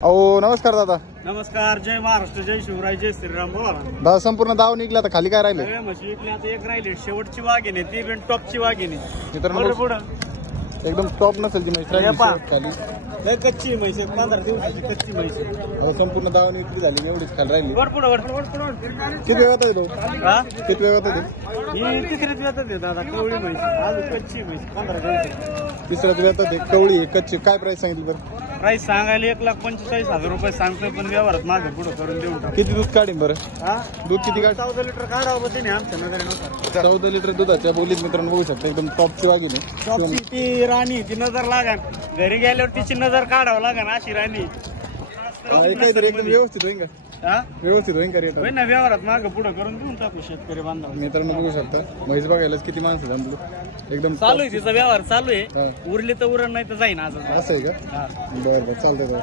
अहो नमस्कार दादा. नमस्कार. जय महाराष्ट्र, जय शिवराय, जय श्रीराम. बोला. दादा संपूर्ण दाव निघला तर खाली काय राहिले? सगळ्या म्हशी विकल्या, आता एक राहिली शेवटची वाघिणी, ती पण टॉपची वाघिणी. मित्रांनो पुढं एकदम टॉप नसेल ती म्हैस राहिली खाली. लय कच्ची म्हैस, 15 दिवसाची कच्ची म्हैस. अहो संपूर्ण दाव निघली झाली, एवढीच खाली राहिली. पुढं किती वेळ होता तो? हा, किती वेळ होता ते? ही तिसरीच येतात दादा. कवळी म्हैस, आज कच्ची म्हैस, 15 दिवसाची. तिसऱ्याच वेळ होता ते कवळी कच्ची. काय प्राइस सांगितली बरं? प्राईस सांगायला 1,45,000 रुपये सांगतोय, पण व्यवहारात मागे पुढं करून देऊन टाक. किती दूध काढीन बरं? हा, दूध किती काढ? 14 लिटर काढावं बा त्याने आमच्या नजरेनुसार. 14 लिटर दुधाच्या बोलीत मित्रांनो बघू शकता, एकदम टॉपची वाघिणी. टॉपची ती राणी, ती नजर लागन. घरी गेल्यावर तिची नजर काढावं लागन अशी राणी. काहीतरी एकदम व्यवस्थित होईन का? हा, व्यवस्थित होईन का रेट? होय ना, व्यवहारात मागं पुढं करून देऊन टाकू शेतकरी बांधव. मित्रांनो बघू शकता, म्हैस बघायलाच किती माणसं जमलो. एकदम चालू आहे तिचा व्यवहार, चालू आहे. हा. उरली तर उरण, नाही तर जाईन आज. असं आहे का? हा. बरं बरं चालतंय.